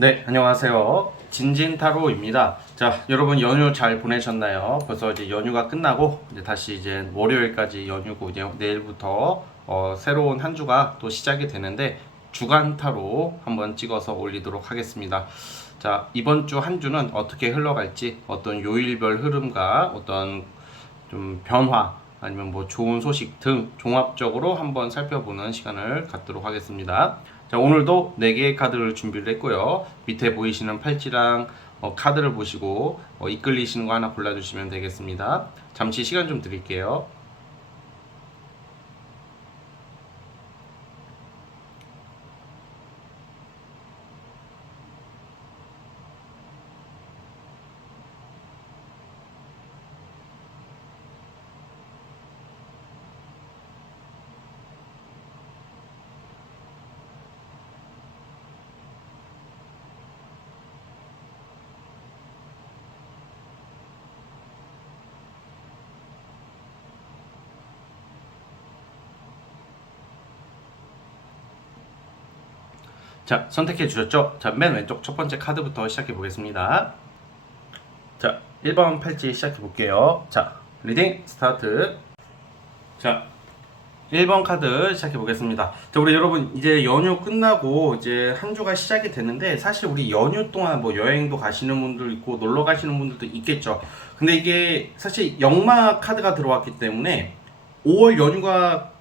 네, 안녕하세요. 진진타로입니다. 자, 여러분 연휴 잘 보내셨나요? 벌써 이제 연휴가 끝나고 이제 다시 이제 월요일까지 연휴고 이제 내일부터 새로운 한 주가 또 시작이 되는데 주간 타로 한번 찍어서 올리도록 하겠습니다. 자, 이번 주 한 주는 어떻게 흘러갈지 어떤 요일별 흐름과 어떤 좀 변화 아니면 뭐 좋은 소식 등 종합적으로 한번 살펴보는 시간을 갖도록 하겠습니다. 자, 오늘도 4개의 카드를 준비를 했고요. 밑에 보이시는 팔찌랑 카드를 보시고 이끌리시는 거 하나 골라주시면 되겠습니다. 잠시 시간 좀 드릴게요. 자, 선택해 주셨죠? 자, 맨 왼쪽 첫 번째 카드부터 시작해 보겠습니다. 자, 1번 팔찌 시작해 볼게요. 자, 리딩 스타트. 자, 1번 카드 시작해 보겠습니다. 자, 우리 여러분 이제 연휴 끝나고 이제 한 주가 시작이 됐는데 사실 우리 연휴 동안 뭐 여행도 가시는 분들 있고 놀러 가시는 분들도 있겠죠. 근데 이게 사실 역마 카드가 들어왔기 때문에 5월 연휴가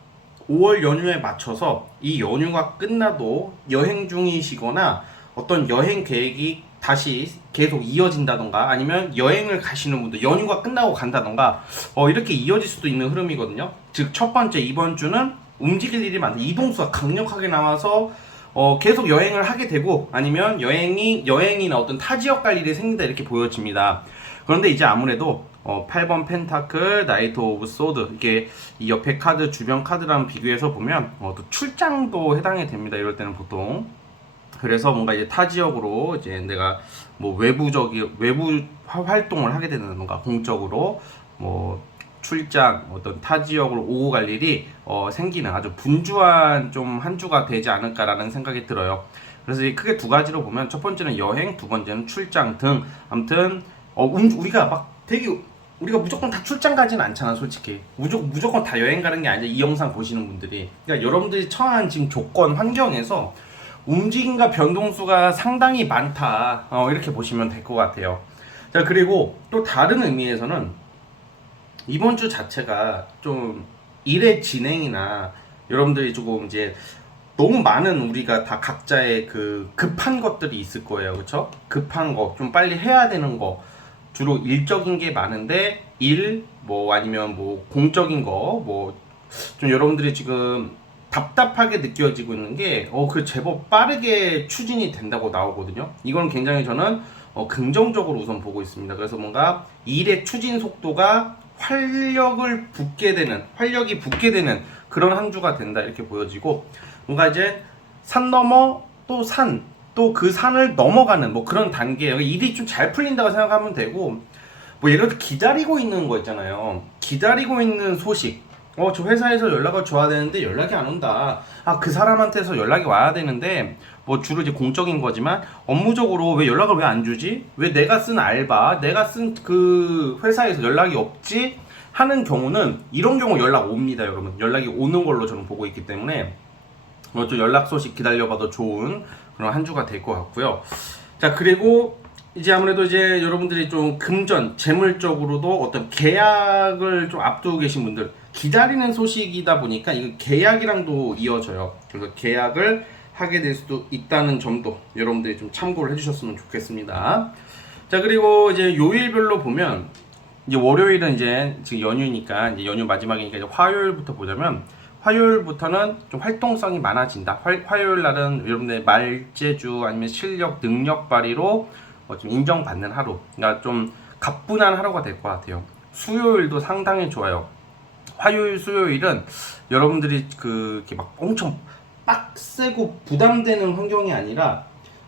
5월 연휴에 맞춰서 이 연휴가 끝나도 여행 중이시거나 어떤 여행 계획이 다시 계속 이어진다던가 아니면 여행을 가시는 분들 연휴가 끝나고 간다던가 이렇게 이어질 수도 있는 흐름이거든요. 즉 첫 번째 이번 주는 움직일 일이 많다. 이동수가 강력하게 나와서 계속 여행을 하게 되고 아니면 여행이나 어떤 타 지역 갈 일이 생긴다 이렇게 보여집니다. 그런데 이제 아무래도 8번 펜타클, 나이트 오브 소드 이게 이 옆에 카드 주변 카드랑 비교해서 보면 또 출장도 해당이 됩니다. 이럴 때는 보통 그래서 뭔가 이제 타 지역으로 이제 내가 뭐 외부 활동을 하게 된다던가 공적으로 뭐 출장 어떤 타 지역으로 오고 갈 일이 생기는 아주 분주한 좀 한 주가 되지 않을까라는 생각이 들어요. 그래서 크게 두 가지로 보면 첫 번째는 여행, 두 번째는 출장 등 아무튼 우리가 막 되게 우리가 무조건 다 출장 가진 않잖아, 솔직히. 무조건 다 여행 가는 게 아니라 이 영상 보시는 분들이. 그러니까 여러분들이 처한 지금 조건, 환경에서 움직임과 변동수가 상당히 많다. 이렇게 보시면 될 것 같아요. 자, 그리고 또 다른 의미에서는 이번 주 자체가 좀 일의 진행이나 여러분들이 조금 이제 너무 많은 우리가 다 각자의 그 급한 것들이 있을 거예요. 그렇죠? 급한 거, 좀 빨리 해야 되는 거. 주로 일적인 게 많은데 뭐 아니면 뭐 공적인 거 뭐 좀 여러분들이 지금 답답하게 느껴지고 있는 게 그 제법 빠르게 추진이 된다고 나오거든요. 이건 굉장히 저는 긍정적으로 우선 보고 있습니다. 그래서 뭔가 일의 추진 속도가 활력이 붙게 되는 그런 한 주가 된다 이렇게 보여지고 뭔가 이제 산 넘어 또 산 또 그 산을 넘어가는 뭐 그런 단계예요. 일이 좀 잘 풀린다고 생각하면 되고 뭐 예를 들어 기다리고 있는 거 있잖아요. 기다리고 있는 소식. 저 회사에서 연락을 줘야 되는데 연락이 안 온다. 그 사람한테서 연락이 와야 되는데 뭐 주로 이제 공적인 거지만 업무적으로 왜 연락을 왜 안 주지? 왜 내가 쓴 알바, 내가 쓴 그 회사에서 연락이 없지? 하는 경우는 이런 경우 연락 옵니다, 여러분. 연락이 오는 걸로 저는 보고 있기 때문에 좀 연락 소식 기다려봐도 좋은 그런 한 주가 될 것 같고요. 자, 그리고 이제 아무래도 이제 여러분들이 좀 금전, 재물적으로도 어떤 계약을 좀 앞두고 계신 분들 기다리는 소식이다 보니까 이거 계약이랑도 이어져요. 그래서 계약을 하게 될 수도 있다는 점도 여러분들이 좀 참고를 해주셨으면 좋겠습니다. 자, 그리고 이제 요일별로 보면 이제 월요일은 이제 지금 연휴니까 이제 연휴 마지막이니까 이제 화요일부터 보자면 화요일부터는 좀 활동성이 많아진다. 화요일 날은 여러분들 말재주 아니면 실력, 능력 발휘로 좀 인정받는 하루. 그러니까 좀 가뿐한 하루가 될 것 같아요. 수요일도 상당히 좋아요. 화요일, 수요일은 여러분들이 이렇게 막 엄청 빡세고 부담되는 환경이 아니라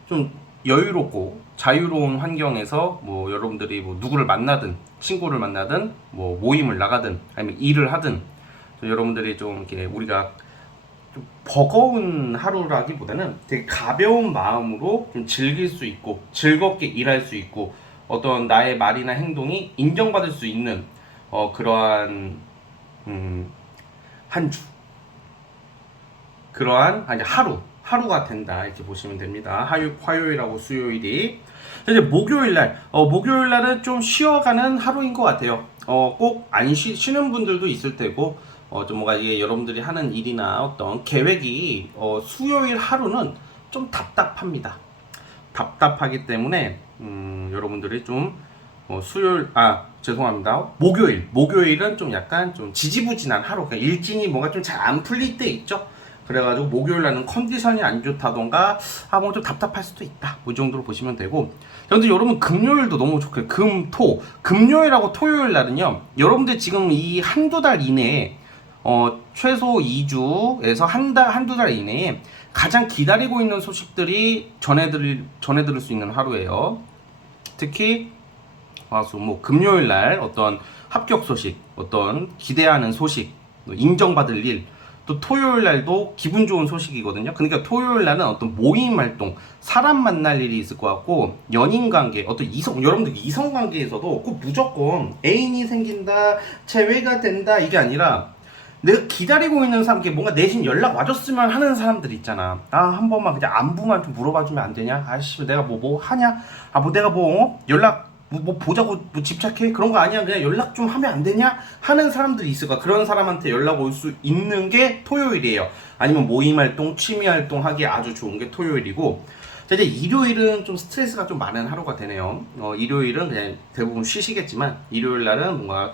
좀 여유롭고 자유로운 환경에서 뭐 여러분들이 뭐 누구를 만나든 친구를 만나든 뭐 모임을 나가든 아니면 일을 하든 여러분들이 좀 이렇게 우리가 좀 버거운 하루라기보다는 되게 가벼운 마음으로 좀 즐길 수 있고 즐겁게 일할 수 있고 어떤 나의 말이나 행동이 인정받을 수 있는 그러한 한 주, 그러한 아니 하루가 된다 이렇게 보시면 됩니다. 화요일하고 수요일이 이제 목요일 날은 좀 쉬어가는 하루인 것 같아요. 꼭 안 쉬는 분들도 있을 테고 좀 뭔가 이게 여러분들이 하는 일이나 어떤 계획이 수요일 하루는 좀 답답합니다. 답답하기 때문에 여러분들이 좀 죄송합니다. 목요일은 좀 약간 좀 지지부진한 하루, 그러니까 일진이 뭔가 좀 잘 안 풀릴 때 있죠. 그래가지고 목요일 날은 컨디션이 안 좋다던가 뭔가 좀 답답할 수도 있다. 뭐 이 정도로 보시면 되고. 근데 여러분 금요일도 너무 좋고요. 금요일하고 토요일 날은요. 여러분들 지금 이 한두 달 이내에 최소 2주에서 한두 달 이내에 가장 기다리고 있는 소식들이 전해드릴 수 있는 하루예요. 특히 금요일 날 어떤 합격 소식, 어떤 기대하는 소식, 인정받을 일, 또 토요일 날도 기분 좋은 소식이거든요. 그러니까 토요일 날은 어떤 모임 활동, 사람 만날 일이 있을 것 같고, 연인 관계, 여러분들 이성 관계에서도 꼭 무조건 애인이 생긴다, 재회가 된다, 이게 아니라 내가 기다리고 있는 사람, 뭔가 내심 연락 와줬으면 하는 사람들 있잖아. 한 번만 그냥 안부만 좀 물어봐주면 안 되냐? 내가 뭐 하냐? 내가 연락 보자고 집착해? 그런 거 아니야. 그냥 연락 좀 하면 안 되냐? 하는 사람들이 있을 거야. 그런 사람한테 연락 올 수 있는 게 토요일이에요. 아니면 모임 활동, 취미 활동 하기에 아주 좋은 게 토요일이고, 자, 이제 일요일은 좀 스트레스가 좀 많은 하루가 되네요. 일요일은 그냥 대부분 쉬시겠지만, 일요일 날은 뭔가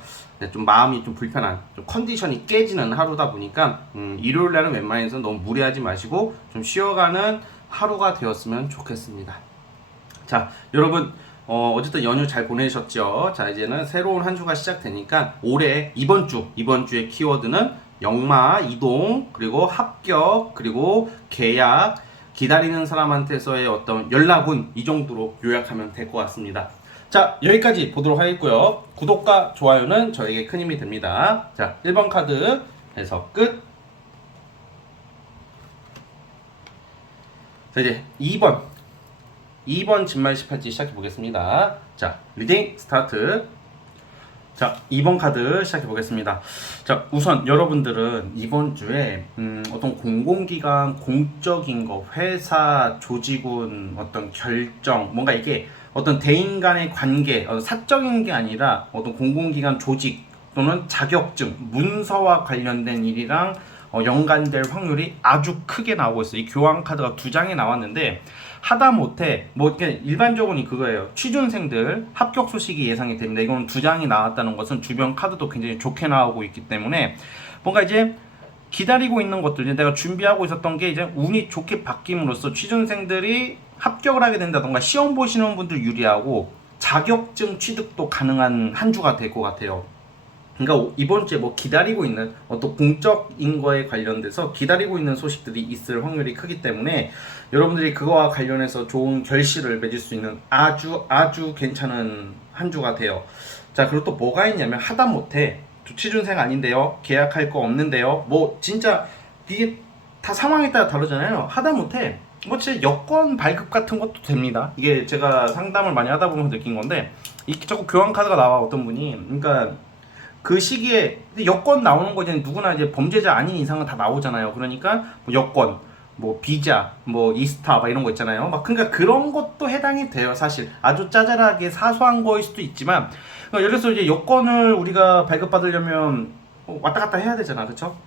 좀 마음이 좀 불편한, 좀 컨디션이 깨지는 하루다 보니까, 일요일 날은 웬만해서 너무 무리하지 마시고, 좀 쉬어가는 하루가 되었으면 좋겠습니다. 자, 여러분, 어쨌든 연휴 잘 보내셨죠? 자, 이제는 새로운 한 주가 시작되니까 이번 주의 키워드는 역마, 이동, 그리고 합격, 그리고 계약, 기다리는 사람한테서의 어떤 연락운, 이 정도로 요약하면 될 것 같습니다. 자, 여기까지 보도록 하겠고요. 구독과 좋아요는 저에게 큰 힘이 됩니다. 자, 1번 카드에서 끝. 자, 이제 2번 진말 18지 시작해 보겠습니다. 자, 리딩 스타트. 자, 2번 카드 시작해 보겠습니다. 자, 우선 여러분들은 이번 주에 어떤 공공기관, 공적인 거, 회사, 조직원, 어떤 결정, 뭔가 이게 어떤 대인 간의 관계, 사적인 게 아니라 어떤 공공기관, 조직 또는 자격증, 문서와 관련된 일이랑 연관될 확률이 아주 크게 나오고 있어요. 이 교환 카드가 2장이 나왔는데, 하다못해 일반적으로는 그거예요. 취준생들 합격 소식이 예상이 됩니다. 이건 2장이 나왔다는 것은 주변 카드도 굉장히 좋게 나오고 있기 때문에 뭔가 이제 기다리고 있는 것들, 내가 준비하고 있었던 게 이제 운이 좋게 바뀜으로써 취준생들이 합격을 하게 된다던가 시험 보시는 분들 유리하고 자격증 취득도 가능한 한 주가 될 것 같아요. 그러니까 이번 주에 기다리고 있는 어떤 공적인 거에 관련돼서 기다리고 있는 소식들이 있을 확률이 크기 때문에 여러분들이 그거와 관련해서 좋은 결실을 맺을 수 있는 아주 괜찮은 한 주가 돼요. 자, 그리고 또 뭐가 있냐면, 하다못해 취준생 아닌데요, 계약할 거 없는데요, 진짜 이게 다 상황에 따라 다르잖아요. 하다못해 진짜 여권 발급 같은 것도 됩니다. 이게 제가 상담을 많이 하다 보면 느낀 건데, 이렇게 자꾸 교환 카드가 나와. 어떤 분이, 그러니까 그 시기에 여권 나오는 거 이제 누구나 이제 범죄자 아닌 이상은 다 나오잖아요. 그러니까 여권, 비자, 이스타 이런 거 있잖아요. 그러니까 그런 것도 해당이 돼요. 사실 아주 짜잘하게 사소한 거일 수도 있지만, 예를 들어서 이제 여권을 우리가 발급받으려면 왔다 갔다 해야 되잖아, 그렇죠?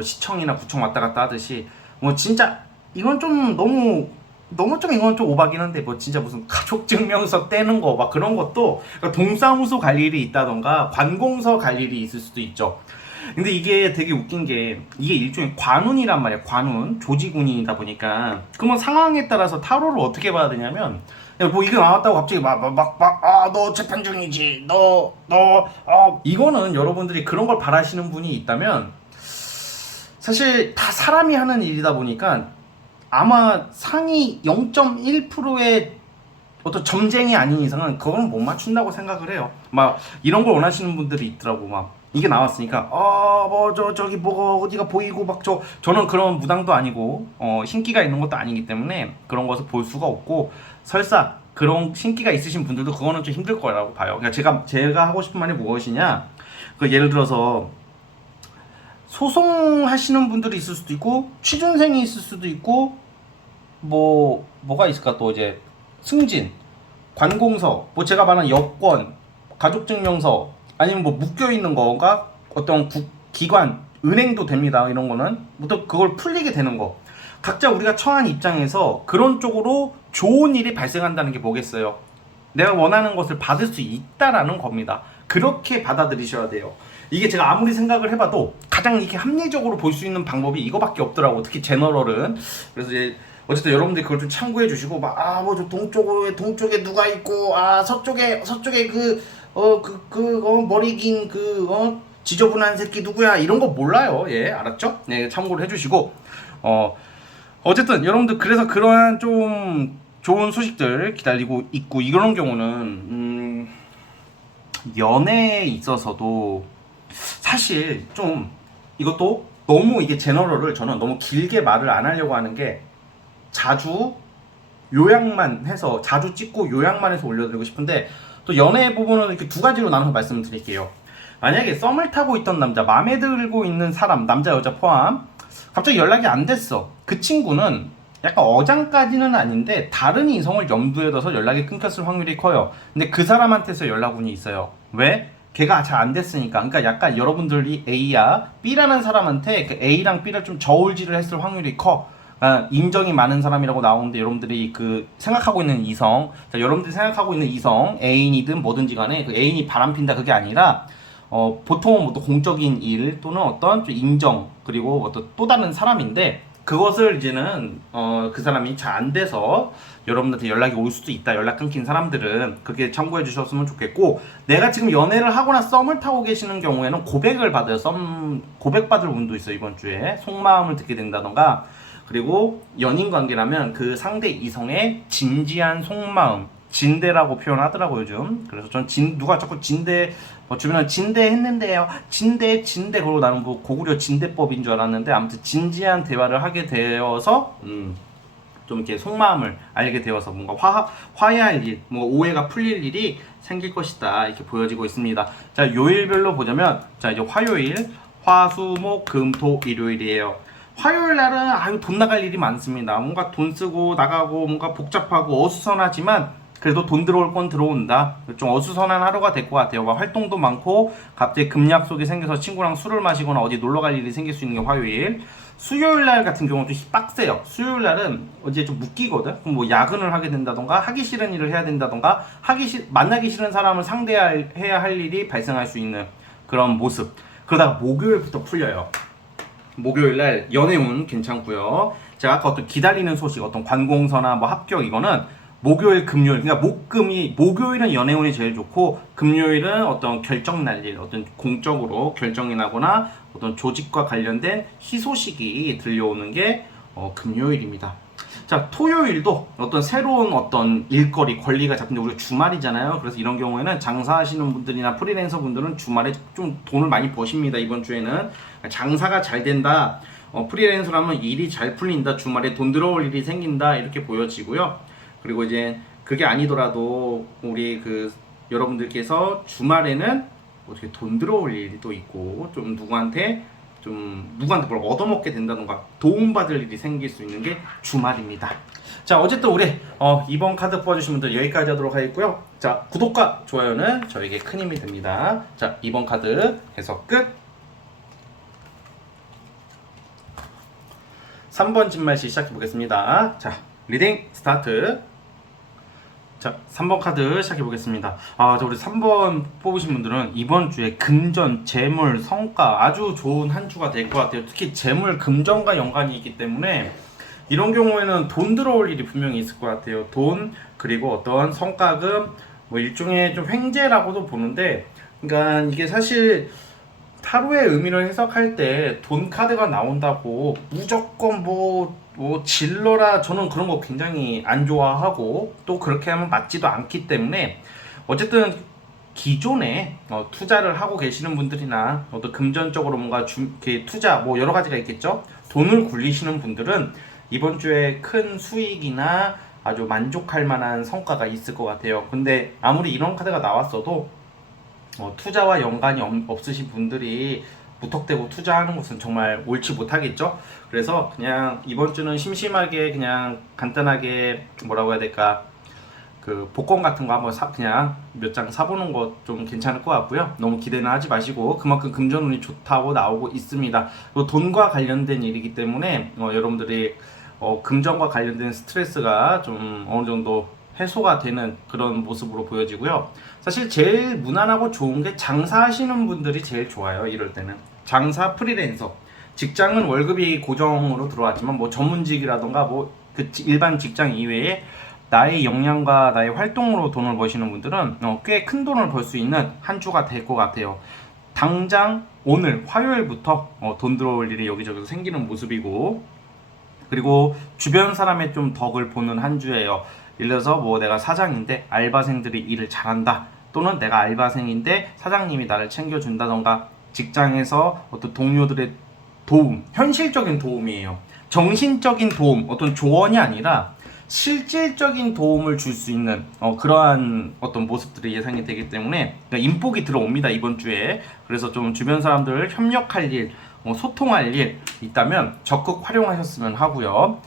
시청이나 구청 왔다 갔다 하듯이 진짜 이건 좀 너무 이건 좀 오바긴 한데, 진짜 무슨 가족증명서 떼는 거 그런 것도, 동사무소 갈 일이 있다던가 관공서 갈 일이 있을 수도 있죠. 근데 이게 되게 웃긴 게, 이게 일종의 관운이란 말이야. 관운, 조직운이다 보니까, 그러면 상황에 따라서 타로를 어떻게 봐야 되냐면, 이거 나왔다고 갑자기 너 재판 중이지, 이거는 여러분들이 그런 걸 바라시는 분이 있다면, 사실 다 사람이 하는 일이다 보니까 아마 상위 0.1%의 어떤 점쟁이 아닌 이상은 그건 못 맞춘다고 생각을 해요. 이런 걸 원하시는 분들이 있더라고. 이게 나왔으니까 뭐 저기 뭐가 어디가 보이고 막 저는 그런 무당도 아니고 신기가 있는 것도 아니기 때문에 그런 것을 볼 수가 없고, 설사 그런 신기가 있으신 분들도 그거는 좀 힘들 거라고 봐요. 그러니까 제가 하고 싶은 말이 무엇이냐, 그 예를 들어서 소송하시는 분들이 있을 수도 있고, 취준생이 있을 수도 있고, 뭐가 있을까, 또 이제 승진, 관공서, 뭐 제가 말한 여권, 가족증명서, 아니면 뭐 묶여 있는 거가 어떤 기관, 은행도 됩니다. 이런 거는 또 그걸 풀리게 되는 거, 각자 우리가 처한 입장에서 그런 쪽으로 좋은 일이 발생한다는 게 뭐겠어요? 내가 원하는 것을 받을 수 있다라는 겁니다. 그렇게 받아들이셔야 돼요. 이게 제가 아무리 생각을 해봐도 가장 이렇게 합리적으로 볼 수 있는 방법이 이거밖에 없더라고. 특히 제너럴은. 그래서 이제 어쨌든 여러분들이 그걸 좀 참고해 주시고, 뭐 저 동쪽에 누가 있고, 서쪽에 머리 긴 지저분한 새끼 누구야, 이런 거 몰라요. 예, 알았죠? 네, 참고를 해주시고, 어쨌든 여러분들, 그래서 그러한 좀 좋은 소식들 기다리고 있고, 이런 경우는 연애에 있어서도 사실 좀 이것도 너무 이게 제너럴을 저는 너무 길게 말을 안 하려고 하는 게, 자주 요약만 해서 자주 찍고 요약만 해서 올려드리고 싶은데, 또 연애 부분은 이렇게 두 가지로 나눠서 말씀을 드릴게요. 만약에 썸을 타고 있던 남자, 마음에 들고 있는 사람, 남자 여자 포함, 갑자기 연락이 안 됐어. 그 친구는 약간 어장까지는 아닌데 다른 이성을 염두에 둬서 연락이 끊겼을 확률이 커요. 근데 그 사람한테서 연락운이 있어요. 왜? 걔가 잘 안 됐으니까. 그러니까 약간 여러분들이 A야 B라는 사람한테 그 A랑 B를 좀 저울질을 했을 확률이 커. 인정이 많은 사람이라고 나오는데, 여러분들이 그 생각하고 있는 이성, 여러분들이 생각하고 있는 이성, 애인이든 뭐든지 간에 그 애인이 바람핀다 그게 아니라, 보통은 뭐 또 공적인 일 또는 어떤 좀 인정, 그리고 어떤 또 다른 사람인데, 그것을 이제는 그 사람이 잘 안 돼서 여러분들한테 연락이 올 수도 있다. 연락 끊긴 사람들은 그렇게 참고해 주셨으면 좋겠고, 내가 지금 연애를 하거나 썸을 타고 계시는 경우에는 고백을 받아요. 고백 받을 운도 있어요. 이번 주에 속마음을 듣게 된다던가, 그리고 연인 관계라면 그 상대 이성의 진지한 속마음, 진대라고 표현하더라고요 요즘. 그래서 전 누가 자꾸 진대, 주변에 진대 했는데요, 진대 그러고, 나는 뭐 고구려 진대법인 줄 알았는데, 아무튼 진지한 대화를 하게 되어서 좀 이렇게 속마음을 알게 되어서 뭔가 화해할 일, 뭐 오해가 풀릴 일이 생길 것이다, 이렇게 보여지고 있습니다. 자, 요일별로 보자면, 자, 이제 화요일, 화수목금토 일요일이에요. 화요일 날은 돈 나갈 일이 많습니다. 뭔가 돈 쓰고 나가고 뭔가 복잡하고 어수선하지만 그래도 돈 들어올 건 들어온다. 좀 어수선한 하루가 될 것 같아요. 활동도 많고 갑자기 급약속이 생겨서 친구랑 술을 마시거나 어디 놀러 갈 일이 생길 수 있는 게 화요일. 수요일 날 같은 경우는 좀 빡세요. 수요일 날은 어제 좀 묶이거든. 그럼 뭐 야근을 하게 된다던가, 하기 싫은 일을 해야 된다던가, 만나기 싫은 사람을 상대해야 할 일이 발생할 수 있는 그런 모습. 그러다가 목요일부터 풀려요. 목요일날 연애운 괜찮고요. 제가 아까 어떤 기다리는 소식, 어떤 관공서나 뭐 합격, 이거는 목요일, 금요일, 그러니까 목요일은 연애운이 제일 좋고, 금요일은 어떤 결정 날 일, 어떤 공적으로 결정이 나거나 어떤 조직과 관련된 희소식이 들려오는 게 금요일입니다. 자, 토요일도 어떤 새로운 어떤 일거리, 권리가 잡힌데, 우리가 주말이잖아요. 그래서 이런 경우에는 장사하시는 분들이나 프리랜서 분들은 주말에 좀 돈을 많이 버십니다. 이번 주에는 장사가 잘 된다, 프리랜서라면 일이 잘 풀린다, 주말에 돈 들어올 일이 생긴다, 이렇게 보여지고요. 그리고 이제 그게 아니더라도 우리 여러분들께서 주말에는 어떻게 돈 들어올 일이 또 있고, 좀 누구한테 뭘 얻어먹게 된다던가 도움받을 일이 생길 수 있는 게 주말입니다. 자, 어쨌든 우리 이번 카드 뽑아주신 분들 여기까지 하도록 하겠고요. 자, 구독과 좋아요는 저에게 큰 힘이 됩니다. 자, 이번 카드 해석 끝. 3번 진말시 시작해 보겠습니다. 자, 리딩 스타트. 자, 3번 카드 시작해 보겠습니다. 우리 3번 뽑으신 분들은 이번 주에 금전, 재물, 성과 아주 좋은 한 주가 될 것 같아요. 특히 재물, 금전과 연관이 있기 때문에 이런 경우에는 돈 들어올 일이 분명히 있을 것 같아요. 돈, 그리고 어떤 성과금, 뭐 일종의 좀 횡재라고도 보는데, 그러니까 이게 사실 타로의 의미를 해석할 때 돈 카드가 나온다고 무조건 질러라, 저는 그런 거 굉장히 안 좋아하고, 또 그렇게 하면 맞지도 않기 때문에, 어쨌든 기존에 투자를 하고 계시는 분들이나 또 금전적으로 뭔가 투자 뭐 여러 가지가 있겠죠. 돈을 굴리시는 분들은 이번 주에 큰 수익이나 아주 만족할 만한 성과가 있을 것 같아요. 근데 아무리 이런 카드가 나왔어도 투자와 연관이 없으신 분들이 무턱대고 투자하는 것은 정말 옳지 못하겠죠. 그래서 그냥 이번 주는 심심하게 그냥 간단하게 뭐라고 해야 될까, 그 복권 같은 거 한번 그냥 몇 장 사보는 것 좀 괜찮을 것 같고요. 너무 기대는 하지 마시고, 그만큼 금전운이 좋다고 나오고 있습니다. 또 돈과 관련된 일이기 때문에 여러분들이 금전과 관련된 스트레스가 좀 어느 정도 해소가 되는 그런 모습으로 보여지고요. 사실 제일 무난하고 좋은 게 장사하시는 분들이 제일 좋아요. 이럴 때는 장사, 프리랜서, 직장은 월급이 고정으로 들어왔지만 뭐 전문직이라던가 뭐 그 일반 직장 이외에 나의 역량과 나의 활동으로 돈을 버시는 분들은 꽤 큰 돈을 벌 수 있는 한 주가 될 것 같아요. 당장 오늘 화요일부터 돈 들어올 일이 여기저기서 생기는 모습이고, 그리고 주변 사람의 좀 덕을 보는 한 주예요. 예를 들어서 뭐 내가 사장인데 알바생들이 일을 잘한다, 또는 내가 알바생인데 사장님이 나를 챙겨준다던가, 직장에서 어떤 동료들의 도움, 현실적인 도움이에요. 정신적인 도움, 어떤 조언이 아니라 실질적인 도움을 줄 수 있는 그러한 어떤 모습들이 예상이 되기 때문에 인복이 들어옵니다, 이번 주에. 그래서 좀 주변 사람들 협력할 일, 소통할 일 있다면 적극 활용하셨으면 하고요.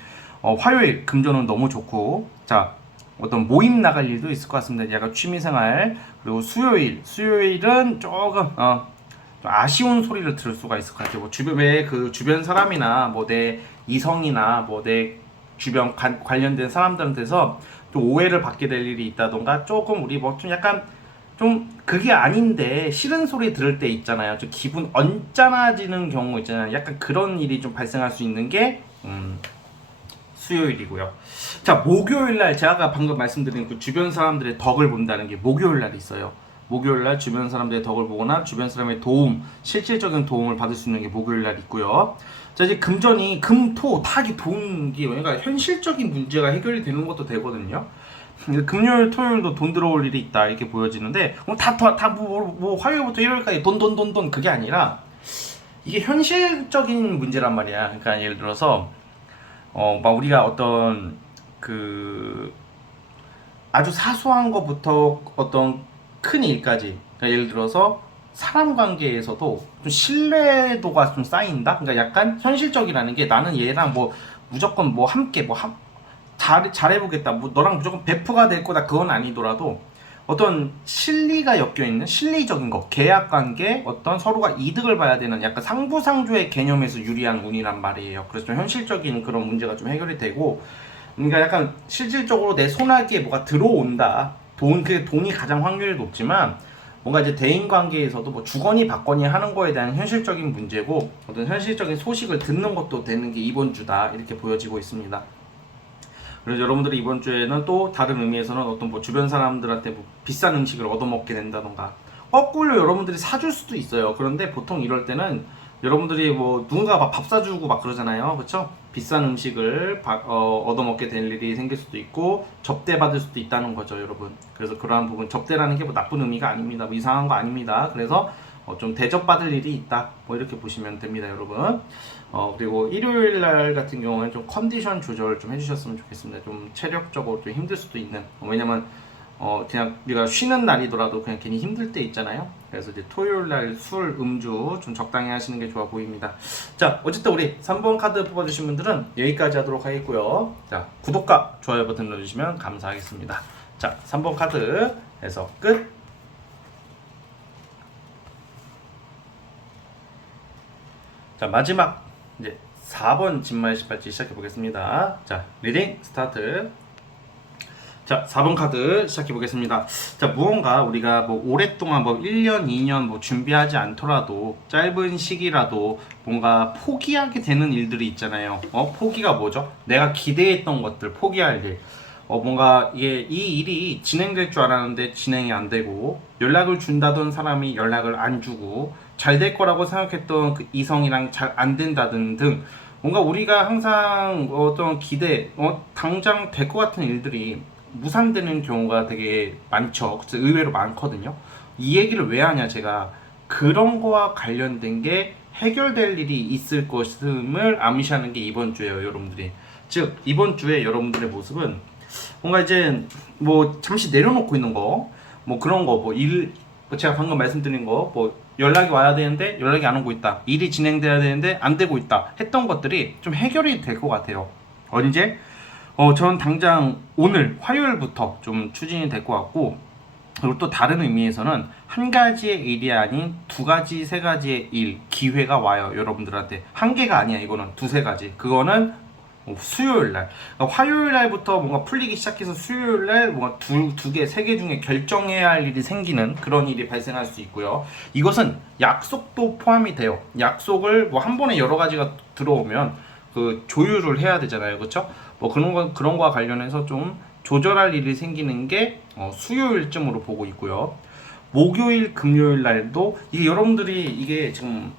화요일 금전은 너무 좋고, 자, 어떤 모임 나갈 일도 있을 것 같습니다. 약간 취미생활. 그리고 수요일은 조금 좀 아쉬운 소리를 들을 수가 있을 것 같아요. 뭐 주변 사람이나 뭐 내 이성이나 뭐 내 주변 관련된 사람들한테서 좀 오해를 받게 될 일이 있다던가, 조금 우리 뭐 좀 약간 좀 그게 아닌데 싫은 소리 들을 때 있잖아요. 좀 기분 언짢아지는 경우 있잖아요. 약간 그런 일이 좀 발생할 수 있는 게 수요일이고요. 자, 목요일날 제가 아까 방금 말씀드린 그 주변 사람들의 덕을 본다는 게 목요일날 있어요. 목요일날 주변 사람들의 덕을 보거나 주변 사람의 도움, 실질적인 도움을 받을 수 있는 게 목요일날 있고요. 자, 이제 금전이 금토 타기 돈기, 그러니까 현실적인 문제가 해결이 되는 것도 되거든요. 금요일 토요일도 돈 들어올 일이 있다 이렇게 보여지는데 뭐 화요일부터 일요일까지 돈 그게 아니라 이게 현실적인 문제란 말이야. 그러니까 예를 들어서 막 우리가 어떤 그 아주 사소한 것부터 어떤 큰 일까지, 그러니까 예를 들어서 사람 관계에서도 좀 신뢰도가 좀 쌓인다. 그러니까 약간 현실적이라는 게, 나는 얘랑 뭐 무조건 뭐 함께 잘해보겠다, 뭐 너랑 무조건 베프가 될 거다, 그건 아니더라도 어떤 실리가 엮여있는 실리적인 거, 계약관계, 어떤 서로가 이득을 봐야 되는 약간 상부상조의 개념에서 유리한 운이란 말이에요. 그래서 좀 현실적인 그런 문제가 좀 해결이 되고, 그러니까 약간 실질적으로 내 손아귀에 뭐가 들어온다, 그게 돈이 가장 확률이 높지만, 뭔가 이제 대인관계에서도 뭐 주거니 받거니 하는 거에 대한 현실적인 문제고, 어떤 현실적인 소식을 듣는 것도 되는 게 이번 주다 이렇게 보여지고 있습니다. 그래서 여러분들이 이번 주에는 또 다른 의미에서는 어떤 뭐 주변 사람들한테 뭐 비싼 음식을 얻어먹게 된다던가, 거꾸로 여러분들이 사줄 수도 있어요. 그런데 보통 이럴 때는 여러분들이 뭐 누군가 막 밥 사주고 막 그러잖아요, 그렇죠? 비싼 음식을 얻어먹게 될 일이 생길 수도 있고 접대받을 수도 있다는 거죠, 여러분. 그래서 그러한 부분, 접대라는 게 뭐 나쁜 의미가 아닙니다, 뭐 이상한 거 아닙니다. 그래서 좀 대접받을 일이 있다, 뭐 이렇게 보시면 됩니다, 여러분. 그리고 일요일날 같은 경우는 좀 컨디션 조절 좀 해주셨으면 좋겠습니다. 좀 체력적으로 좀 힘들 수도 있는, 왜냐면 그냥 우리가 쉬는 날이더라도 그냥 괜히 힘들 때 있잖아요. 그래서 이제 토요일날 술, 음주 좀 적당히 하시는 게 좋아 보입니다. 자, 어쨌든 우리 3번 카드 뽑아주신 분들은 여기까지 하도록 하겠고요. 자, 구독과 좋아요 버튼 눌러주시면 감사하겠습니다. 자, 3번 카드 해서 끝. 자, 마지막 이제 4번 진말 18지 시작해 보겠습니다. 자, 리딩 스타트. 자, 4번 카드 시작해 보겠습니다. 자, 무언가 우리가 뭐 오랫동안 뭐 1년, 2년 뭐 준비하지 않더라도 짧은 시기라도 뭔가 포기하게 되는 일들이 있잖아요. 포기가 뭐죠? 내가 기대했던 것들 포기할 일. 뭔가 이 일이 진행될 줄 알았는데 진행이 안 되고, 연락을 준다던 사람이 연락을 안 주고, 잘 될 거라고 생각했던 그 이성이랑 잘 안 된다든 등, 뭔가 우리가 항상 어떤 기대, 당장 될 것 같은 일들이 무산되는 경우가 되게 많죠. 의외로 많거든요. 이 얘기를 왜 하냐, 제가 그런 거와 관련된 게 해결될 일이 있을 것임을 암시하는 게 이번 주예요, 여러분들이. 즉 이번 주에 여러분들의 모습은 뭔가 이제 뭐 잠시 내려놓고 있는 거, 뭐 그런 거, 뭐 일, 제가 방금 말씀드린 거, 뭐 연락이 와야 되는데 연락이 안 오고 있다, 일이 진행돼야 되는데 안 되고 있다 했던 것들이 좀 해결이 될 것 같아요. 언제? 저는 당장 오늘 화요일부터 좀 추진이 될 것 같고, 그리고 또 다른 의미에서는 한 가지의 일이 아닌 두 가지, 세 가지의 일, 기회가 와요, 여러분들한테. 한 개가 아니야, 이거는 두세 가지. 그거는 수요일 날, 그러니까 화요일 날부터 뭔가 풀리기 시작해서 수요일 날 뭔가 두 개, 세 개 중에 결정해야 할 일이 생기는 그런 일이 발생할 수 있고요. 이것은 약속도 포함이 돼요. 약속을 뭐 한 번에 여러 가지가 들어오면 그 조율을 해야 되잖아요, 그렇죠? 뭐 그런 거와 관련해서 좀 조절할 일이 생기는 게 수요일쯤으로 보고 있고요. 목요일, 금요일 날도 이게 여러분들이 이게 지금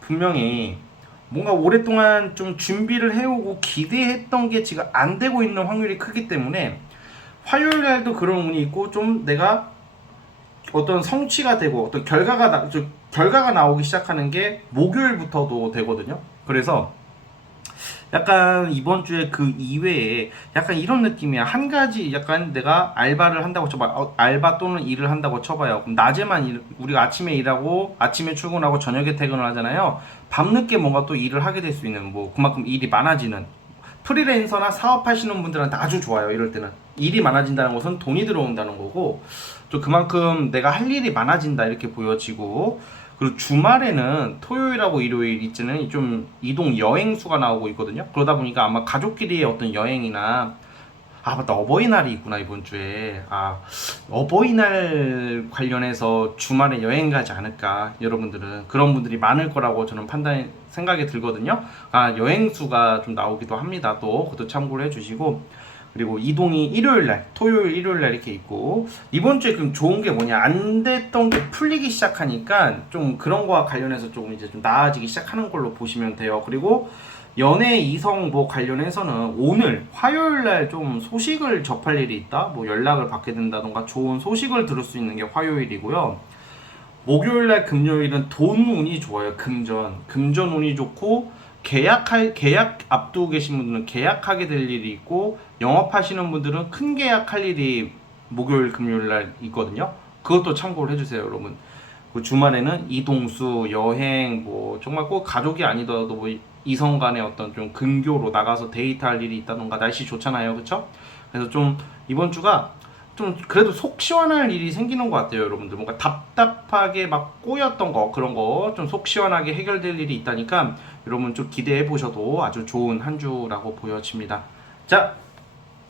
분명히 뭔가 오랫동안 좀 준비를 해오고 기대했던 게 지금 안 되고 있는 확률이 크기 때문에 화요일 날도 그런 운이 있고, 좀 내가 어떤 성취가 되고 어떤 결과가 나오기 시작하는 게 목요일부터도 되거든요. 그래서 약간 이번 주에 그 이외에 약간 이런 느낌이야. 한 가지, 약간 내가 알바를 한다고 쳐봐. 알바 또는 일을 한다고 쳐봐요. 그럼 낮에만 우리가 아침에 일하고 아침에 출근하고 저녁에 퇴근을 하잖아요. 밤늦게 뭔가 또 일을 하게 될 수 있는, 뭐 그만큼 일이 많아지는, 프리랜서나 사업하시는 분들한테 아주 좋아요. 이럴 때는 일이 많아진다는 것은 돈이 들어온다는 거고, 또 그만큼 내가 할 일이 많아진다 이렇게 보여지고, 그리고 주말에는 토요일하고 일요일 이때는 좀 이동 여행수가 나오고 있거든요. 그러다 보니까 아마 가족끼리의 어떤 여행이나, 아 맞다, 어버이날이 있구나 이번 주에. 어버이날 관련해서 주말에 여행 가지 않을까, 여러분들은 그런 분들이 많을 거라고 저는 생각이 들거든요. 여행수가 좀 나오기도 합니다. 또 그것도 참고를 해주시고, 그리고 이동이 일요일날, 토요일, 일요일날 이렇게 있고, 이번 주에 그럼 좋은 게 뭐냐, 안 됐던 게 풀리기 시작하니까 좀 그런 거와 관련해서 조금 이제 좀 나아지기 시작하는 걸로 보시면 돼요. 그리고 연애 이성 뭐 관련해서는 오늘 화요일날 좀 소식을 접할 일이 있다, 뭐 연락을 받게 된다던가 좋은 소식을 들을 수 있는 게 화요일이고요. 목요일날, 금요일은 돈 운이 좋아요. 금전 운이 좋고, 계약 앞두고 계신 분들은 계약하게 될 일이 있고, 영업하시는 분들은 큰 계약할 일이 목요일, 금요일날 있거든요. 그것도 참고를 해주세요, 여러분. 그 주말에는 이동수, 여행, 뭐 정말 꼭 가족이 아니더라도 뭐 이성 간의 어떤 좀 근교로 나가서 데이트할 일이 있다던가, 날씨 좋잖아요, 그쵸? 그래서 좀 이번 주가 좀 그래도 속 시원할 일이 생기는 것 같아요, 여러분들. 뭔가 답답하게 막 꼬였던 거, 그런 거 좀 속 시원하게 해결될 일이 있다니까 여러분 좀 기대해 보셔도 아주 좋은 한 주라고 보여집니다. 자,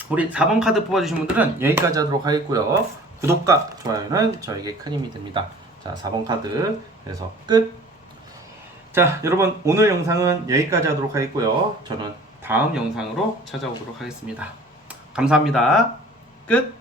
우리 4번 카드 뽑아주신 분들은 여기까지 하도록 하겠고요. 구독과 좋아요는 저에게 큰 힘이 됩니다. 자, 4번 카드 그래서 끝. 자, 여러분 오늘 영상은 여기까지 하도록 하겠고요. 저는 다음 영상으로 찾아오도록 하겠습니다. 감사합니다. 끝.